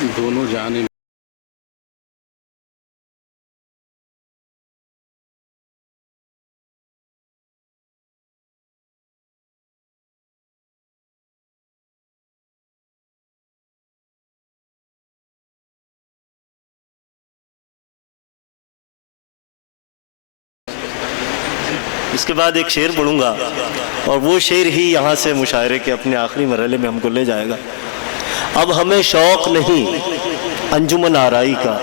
دونوں جانب اس کے بعد ایک شعر پڑھوں گا اور وہ شعر ہی یہاں سے مشاعرے کے اپنے آخری مرحلے میں ہم کو لے جائے گا۔ اب ہمیں شوق نہیں انجمن آرائی کا۔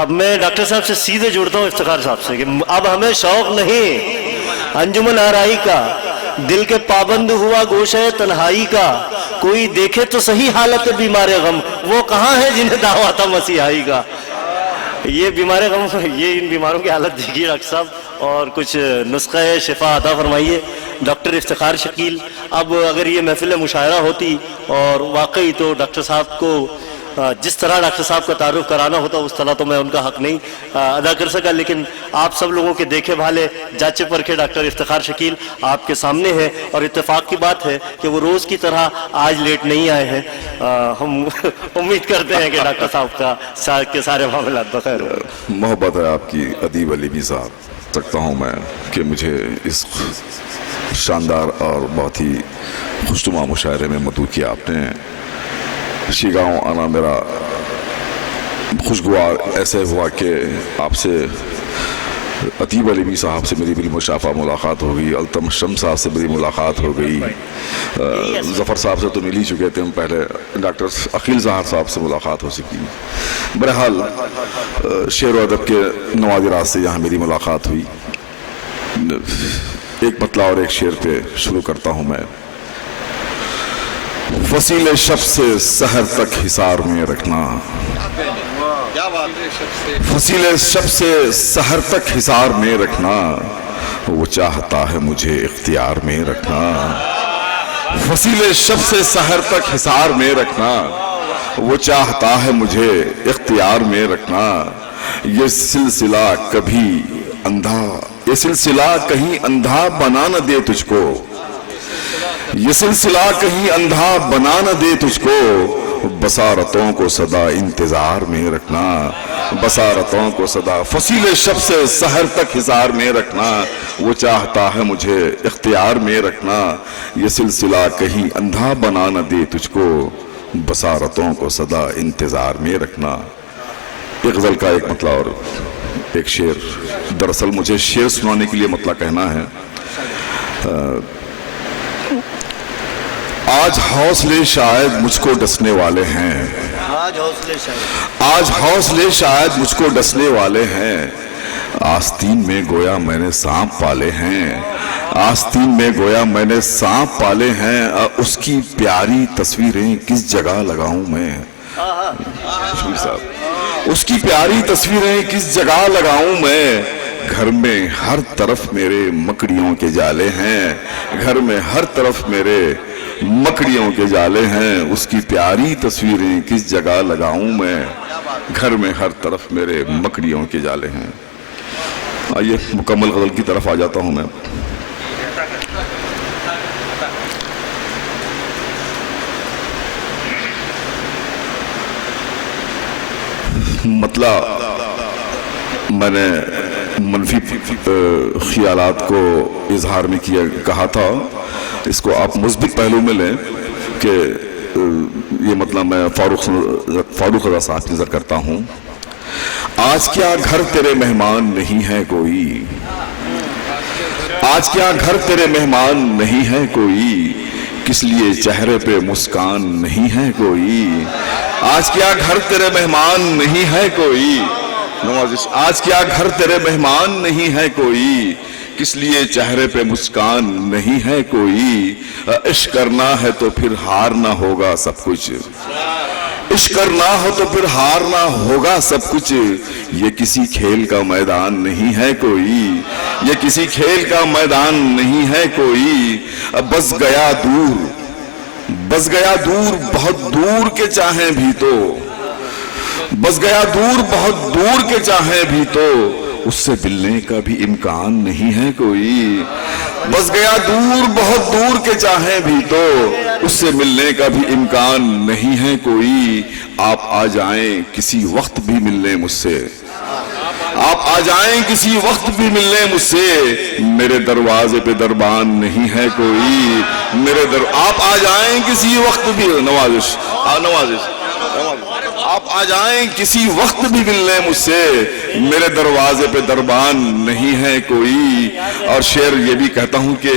اب میں ڈاکٹر صاحب سے سیدھے جڑتا ہوں افتخار صاحب سے کہ اب ہمیں شوق نہیں انجمن آرائی کا، دل کے پابند ہوا گوشہ تنہائی کا، کوئی دیکھے تو صحیح حالت بیمار غم، وہ کہاں ہے جنہیں دعویٰ تھا مسیحائی کا۔ یہ بیمار غم، یہ ان بیماروں کی حالت دیکھیے ڈاکٹر صاحب، اور کچھ نسخہ شفا عطا فرمائیے ڈاکٹر افتخار شکیل۔ اب اگر یہ محفل مشاعرہ ہوتی اور واقعی تو ڈاکٹر صاحب کو جس طرح ڈاکٹر صاحب کا تعارف کرانا ہوتا اس طرح تو میں ان کا حق نہیں ادا کر سکا، لیکن آپ سب لوگوں کے دیکھے بھالے جانچے پرکھے ڈاکٹر افتخار شکیل آپ کے سامنے ہے، اور اتفاق کی بات ہے کہ وہ روز کی طرح آج لیٹ نہیں آئے ہیں۔ ہم امید کرتے ہیں کہ ڈاکٹر صاحب کے سارے معاملات بخیر ہوں۔ محبت ہے آپ کی ادیب علی بھی صاحب، سکتا ہوں میں کہ مجھے اس شاندار اور بہت ہی خوشنما مشاعرے میں مدعو کیا آپ نے۔ شیگاؤں آنا میرا خوشگوار ایسے ہوا کہ آپ سے ادیب علی بھی صاحب سے میری بالمشافہ ملاقات ہو گئی، التمش شمس صاحب سے میری ملاقات ہو گئی، ظفر صاحب سے تو مل ہی چکے تھے ہم پہلے، ڈاکٹر عقیل ظاہر صاحب سے ملاقات ہو سکی۔ بہرحال شعر و ادب کے نوادرات سے یہاں میری ملاقات ہوئی۔ ایک مطلع اور ایک شعر پہ شروع کرتا ہوں میں۔ فصیل شب سے سحر تک حصار میں رکھنا، فصیل شب سے سحر تک حصار میں رکھنا، وہ چاہتا ہے مجھے اختیار میں رکھنا۔ فصیل شب سے سحر تک حصار میں رکھنا، وہ چاہتا ہے مجھے اختیار میں رکھنا۔ یہ سلسلہ کبھی اندھا، یہ سلسلہ کہیں اندھا بنا نہ دے تجھ کو، یہ سلسلہ کہیں اندھا بنا نہ دے تجھ کو، بصارتوں کو سدا انتظار میں رکھنا، بصارتوں کو سدا۔ فصیل شب سے سحر تک حصار میں رکھنا، وہ چاہتا ہے مجھے اختیار میں رکھنا۔ یہ سلسلہ کہیں اندھا بنا نہ دے تجھ کو، بصارتوں کو سدا انتظار میں رکھنا۔ ایک غزل کا ایک مطلع اور ایک شعر۔ دراصل مجھے شعر سنانے کے لیے مطلع کہنا ہے۔ آج حوصلے شاید مجھ کو ڈسنے والے ہیں، آج حوصلے شاید مجھ کو ڈسنے والے ہیں، آستین میں گویا میں نے سانپ پالے ہیں، آستین میں گویا میں نے سانپ پالے ہیں، اس کی پیاری تصویریں کس جگہ لگاؤں میں، اس کی پیاری تصویریں کس جگہ لگاؤں میں، گھر میں ہر طرف میرے مکڑیوں کے جالے ہیں، گھر میں ہر طرف میرے مکڑیوں کے جالے ہیں، اس کی پیاری تصویریں کس جگہ لگاؤں میں، گھر میں ہر طرف میرے مکڑیوں کے جالے ہیں۔ آئیے مکمل غزل کی طرف آ جاتا ہوں میں۔ مطلع میں نے منفی خیالات کو اظہار میں کہا تھا، اس کو آپ مثبت پہلو میں لیں کہ یہ مطلب میں فاروق رضا صاحب کی نظر کرتا ہوں۔ آج کیا گھر تیرے مہمان نہیں ہے کوئی، آج کیا گھر تیرے مہمان نہیں ہے کوئی، کس لیے چہرے پہ مسکان نہیں ہے کوئی، آج کیا گھر تیرے مہمان نہیں ہے کوئی، نوازش، آج کیا گھر تیرے مہمان نہیں ہے کوئی، کس لیے چہرے پہ مسکان نہیں ہے کوئی، عشق کرنا ہے تو پھر ہارنا ہوگا سب کچھ، عشق کرنا ہو تو پھر ہارنا ہوگا سب کچھ، یہ کسی کھیل کا میدان نہیں ہے کوئی، یہ کسی کھیل کا میدان نہیں ہے کوئی، بس گیا دور، بس گیا دور بہت دور کے چاہیں بھی تو، بس گیا دور بہت دور کے چاہیں بھی تو، اس سے ملنے کا بھی امکان نہیں ہے کوئی، بس گیا دور بہت دور کے چاہیں بھی تو اس سے ملنے کا بھی امکان نہیں ہے کوئی. آپ آ جائیں کسی وقت بھی ملنے مجھ سے, آپ آ جائیں کسی وقت بھی ملنے مجھ سے, میرے دروازے پہ دربان نہیں ہے کوئی. آپ آ جائیں کسی وقت بھی, نوازش آپ آ جائیں کسی وقت بھی ملنے مجھ سے, میرے دروازے پہ دربان نہیں ہے کوئی. اور شعر یہ بھی کہتا ہوں کہ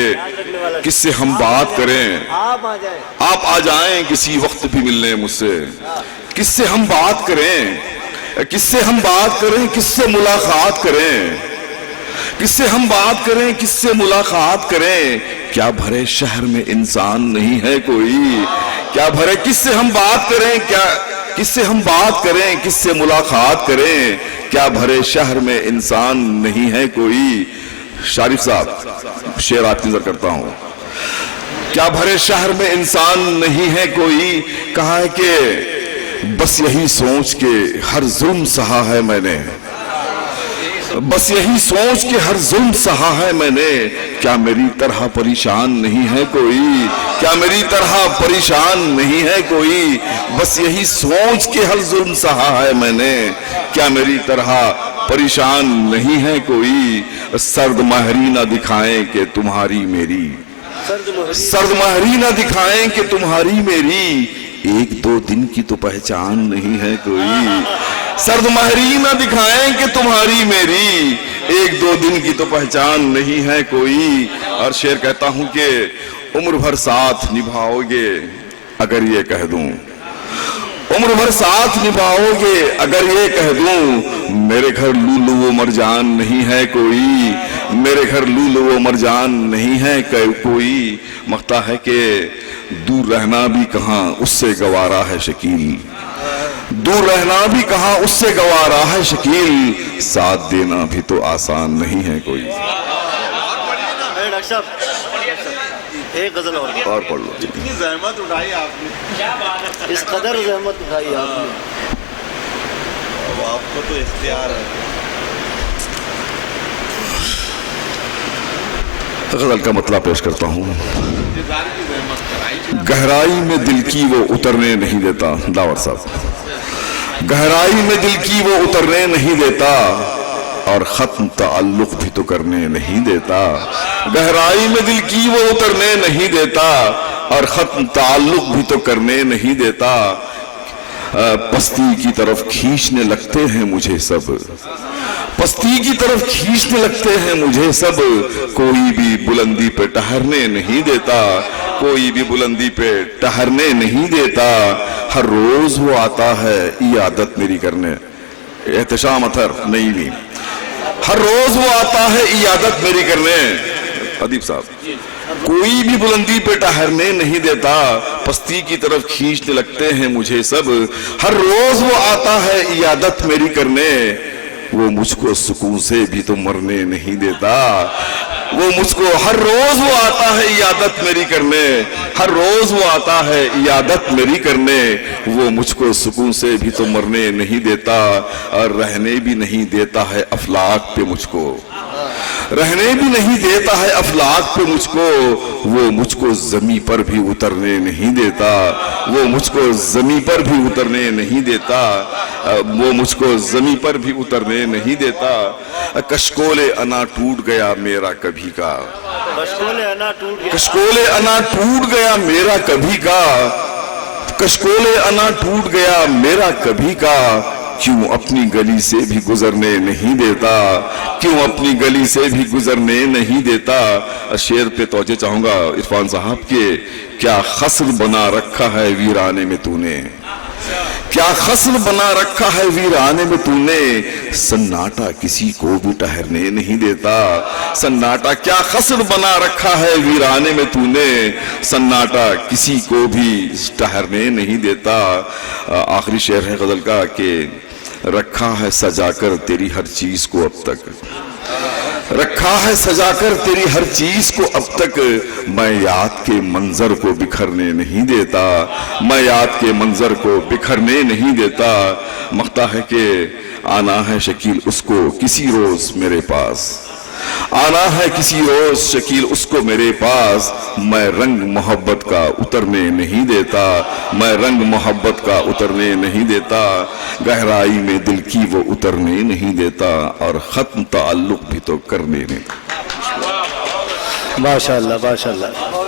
کس سے ہم بات کریں, آپ آ جائیں کسی وقت بھی ملنے مجھ سے. کس سے ہم بات کریں, کس سے ہم بات کریں, کس سے ملاقات کریں, کس سے ہم بات کریں, کس سے ملاقات کریں. کیا بھرے شہر میں انسان نہیں ہے کوئی, کیا بھرے, کس سے ہم بات کریں, کس سے ہم بات کریں, کس سے ملاقات کریں. کیا بھرے شہر میں انسان نہیں ہے کوئی. شارف صاحب شعر آپ کی نظر کرتا ہوں. کیا بھرے شہر میں انسان نہیں ہے کوئی. کہا ہے کہ بس یہی سوچ کے ہر ظلم سہا ہے میں نے, بس یہی سوچ کے ہر ظلم سہا ہے میں نے. کیا میری طرح پریشان نہیں ہے کوئی, کیا میری طرح پریشان نہیں ہے کوئی. بس یہی سوچ کے ہر ظلم سہا ہے میں نے, کیا میری طرح پریشان نہیں ہے کوئی. سرد مہری نہ دکھائیں کہ تمہاری میری, سرد مہری نہ دکھائیں کہ تمہاری میری, ایک دو دن کی تو پہچان نہیں ہے کوئی. سرد مہری نہ دکھائیں کہ تمہاری میری, ایک دو دن کی تو پہچان نہیں ہے کوئی. اور شعر کہتا ہوں کہ عمر بھر ساتھ نبھاؤ گے اگر یہ کہہ دوں, عمر بھر ساتھ نبھاؤ گے اگر یہ کہہ دوں. میرے گھر لولو و مرجان نہیں ہے کوئی, میرے گھر لولو و مرجان نہیں ہے کوئی. مختا ہے کہ دور رہنا بھی کہاں اس سے گوارا ہے شکیل, دور رہنا بھی کہاں اس سے گوارا ہے شکیل. ساتھ دینا بھی تو آسان نہیں ہے کوئی. ڈاکٹر صاحب ایک غزل اور پڑھ لو. اتنی زحمت اٹھائی آپ نے, اس قدر زحمت اٹھائی آپ نے, اب آپ کو تو اختیار ہے. غزل کا مطلب پیش کرتا ہوں. گہرائی میں دل کی وہ اترنے نہیں دیتا, داور صاحب, گہرائی میں دل کی وہ اترنے نہیں دیتا, اور ختم تعلق بھی تو کرنے نہیں دیتا. گہرائی میں دل کی وہ اترنے نہیں دیتا, اور ختم تعلق بھی تو کرنے نہیں دیتا. پستی کی طرف کھینچنے لگتے ہیں مجھے سب, پستی کی طرف کھینچنے لگتے ہیں مجھے سب. کوئی بھی بلندی پہ ٹہرنے نہیں دیتا, کوئی بھی بلندی پہ ٹہرنے نہیں دیتا. ہر روز وہ آتا ہے عیادت میری کرنے, احتشام اثر نہیں بھی, ہر روز وہ آتا ہے عیادت میری کرنے. ادیب صاحب, کوئی بھی بلندی پہ ٹہرنے نہیں دیتا, پستی کی طرف کھینچنے لگتے ہیں مجھے سب. ہر روز وہ آتا ہے عیادت میری کرنے, وہ مجھ کو سکون سے بھی تو مرنے نہیں دیتا. وہ مجھ کو ہر روز وہ آتا ہے عیادت میری کرنے, ہر روز وہ آتا ہے عیادت میری کرنے. وہ مجھ کو سکون سے بھی تو مرنے نہیں دیتا, اور رہنے بھی نہیں دیتا ہے افلاک پہ مجھ کو, رہنے بھی نہیں دیتا ہے افلاک پہ مجھ کو. وہ مجھ کو زمین پر بھی اترنے نہیں دیتا, وہ مجھ کو زمین پر بھی اترنے نہیں دیتا, وہ مجھ کو زمین پر بھی اترنے نہیں دیتا. کشکول انا ٹوٹ گیا میرا کبھی کا, کشکول انا ٹوٹ گیا میرا کبھی کا, کشکول انا ٹوٹ گیا میرا کبھی کا. کیوں اپنی گلی سے بھی گزرنے نہیں دیتا, کیوں اپنی گلی سے بھی گزرنے نہیں دیتا. شعر پہ توجہ چاہوں گا عرفان صاحب کے. کیا خصل بنا رکھا ہے ویرانے میں تو نے, کیا خصل بنا رکھا ہے ویرانے میں تو نے. سناٹا کسی کو بھی ٹہرنے نہیں دیتا, سناٹا کیا خصل بنا رکھا ہے ویرانے میں تو نے. سناٹا کسی کو بھی ٹہرنے نہیں دیتا. آخری شعر ہے غزل کا کہ رکھا ہے سجا کر تیری ہر چیز کو اب تک, رکھا ہے سجا کر تیری ہر چیز کو اب تک. میں یاد کے منظر کو بکھرنے نہیں دیتا, میں یاد کے منظر کو بکھرنے نہیں دیتا. مختا ہے کہ آنا ہے شکیل اس کو کسی روز میرے پاس, آنا ہے کسی روز شکیل اس کو میرے پاس، میں رنگ محبت کا اترنے نہیں دیتا، میں رنگ محبت کا اترنے نہیں دیتا، گہرائی میں دل کی وہ اترنے نہیں دیتا، اور ختم تعلق بھی تو کرنے نہیں۔ ماشاءاللہ ماشاءاللہ۔